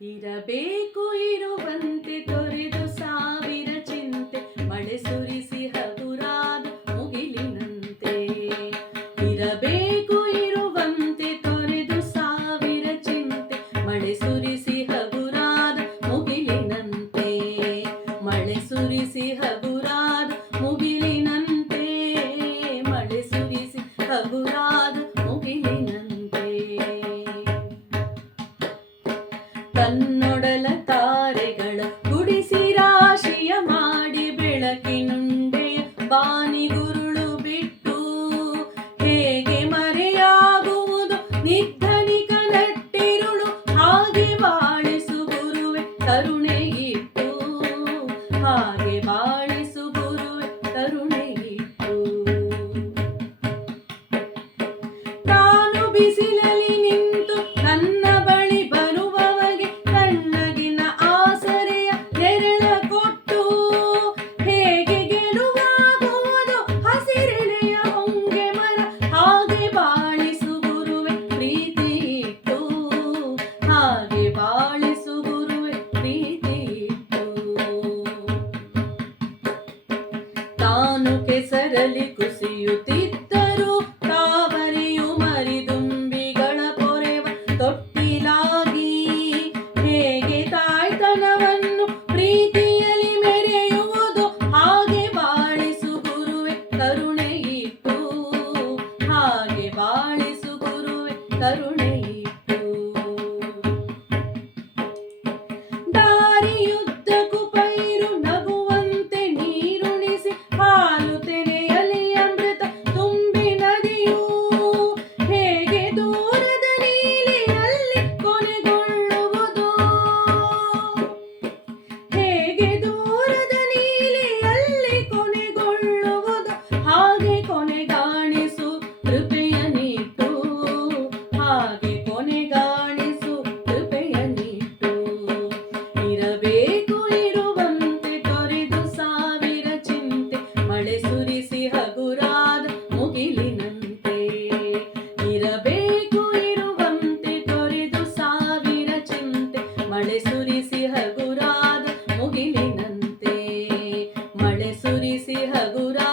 ಇರಬೇಕು ಇರುವಂತೆ ತೊರೆದು ಸಾವಿರ ಚಿಂತೆ ಮಳೆ ಸುರಿಸಿ ಹಗುರಾದ ಮುಗಿಲಿನಂತೆ. ಇರಬೇಕು ಇರುವಂತೆ ತೊರೆದು ಸಾವಿರ ಚಿಂತೆ ಮಳೆ ಸುರಿಸಿ ಹಗುರಾದ ಮುಗಿಲಿನಂತೆ. ಮಳೆ ಸುರಿಸಿ ಹಗುರಾದ ಮುಗಿಲಿನಂತೆ. ಮಳೆ ಸುರಿಸಿ ಹಗುರಾದ ಮುಗಿಲಿನಂತೆ. ತನ್ನೊಡಲ ತಾರೆಗಳ ಗುಡಿಸಿ ರಾಶಿಯ ಮಾಡಿ ಬೆಳಕಿನುಂಡೆಯ ಬಾನಿಗುರುಳು ಬಿಟ್ಟು ಹೇಗೆ ಮರೆಯಾಗುವುದು ನಿರ್ಧನಿಕ ನಟ್ಟಿರುಳು. ಹಾಗೆ ಬಾಳಿಸು ಗುರುವೆ ಕರುಣೆ ಇಟ್ಟು. ಹಾಗೆ ಬಾಳಿಸು ಗುರುವೆ ಕರುಣೆ ಇಟ್ಟು. ತಾನು ಬಿಸಿಲಲ್ಲಿ ನಿಂತು ನನ್ನ ಬಳಿ ಬರುವವಗೆ ತಣ್ಣಗಿನ ಆಸರೆಯ ನೆರಳ ಕೊಟ್ಟು ಹೇಗೆ ಗೆಲುವಾಗುವುದು ಹಸಿರೆಲೆಯ ಹೊಂಗೆ ಮರ. ಹಾಗೆ ಬಾಳಿಸು ಗುರುವೆ ಪ್ರೀತಿ ಇಟ್ಟು. ಹಾಗೆ ಬಾಳಿಸು ಗುರುವೆ ಪ್ರೀತಿ ಇಟ್ಟು. ತಾನು ಕೆಸರಲ್ಲಿ ಕುಸಿಯುತ್ತಿದ್ದರೂ ತಾವರೆಯು ಮರಿದುಂಬಿಗಳ ಪೊರೆವ ತೊಟ್ಟಿಲಾಗಿ ಹೇಗೆ ತಾಯ್ತನವನ್ನು ಪ್ರೀತಿಯಲ್ಲಿ ಮೆರೆಯುವುದು. ಹಾಗೆ ಬಾಳಿಸು ಗುರುವೆ ಕರುಣೆ ಇಟ್ಟು. ಹಾಗೆ ಬಾಳಿಸು ಗುರುವೆ ಕರುಣೆ ಇಟ್ಟು. ದಾರಿಯುದ್ದಕ್ಕೂ ಪೈರು ನಗುವಂತೆ ನೀರುಣಿಸಿ ಹಾಲು ತೆನೆಯಲಿ ಅಮೃತ ತುಂಬಿ ನದಿಯು ಹೇಗೆ ದೂರದ ನೀಲಿಯಲ್ಲಿ ಕೊನೆಗೊಳ್ಳುವುದು. ಹೇಗೆ ದೂರದ ನೀಲಿಯಲ್ಲಿ ಕೊನೆಗೊಳ್ಳುವುದು. ಹಾಗೆ ಕೊನೆಗಾಣಿಸು ಕೃಪೆಯ ನೀಟ್ಟು. ಹಾಗೆ ಕೊನೆಗಾಣಿಸು ಕೃಪೆಯ ನೀಟ್ಟು. ಇರಬೇಕು ಇರುವಂತೆ ತೊರೆದು ಸಾವಿರ ಚಿಂತೆ ಮಳೆ ಸುರಿಸಿ ಹಗುರಾದ ಮುಗಿಲಿನಂತೆ. ಇರಬೇಕು ಇರುವಂತೆ ತೊರೆದು ಸಾವಿರ ಚಿಂತೆ ಮಳೆ ಸುರಿಸಿ ಹಗುರಾದ ಮುಗಿಲಿನಂತೆ. ಮಳೆ ಸುರಿಸಿ ಹಗುರಾದ